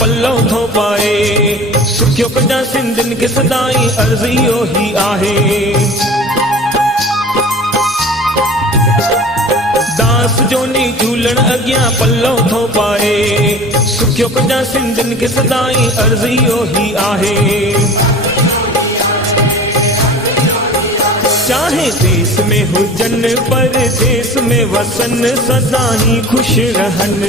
पल्लव धो पाए। सुखियो कजा सिंधिन के सदाई अर्ज़ इहो ही आहे। दास जोनी झूलण अॻियां पल्लव धो पाए। सुखियो कजा सिंधिन के सदाई अर्ज़ इहो ही आहे। चाहे देश में हुजन परदेस में वसन, सदा ही खुश रहन।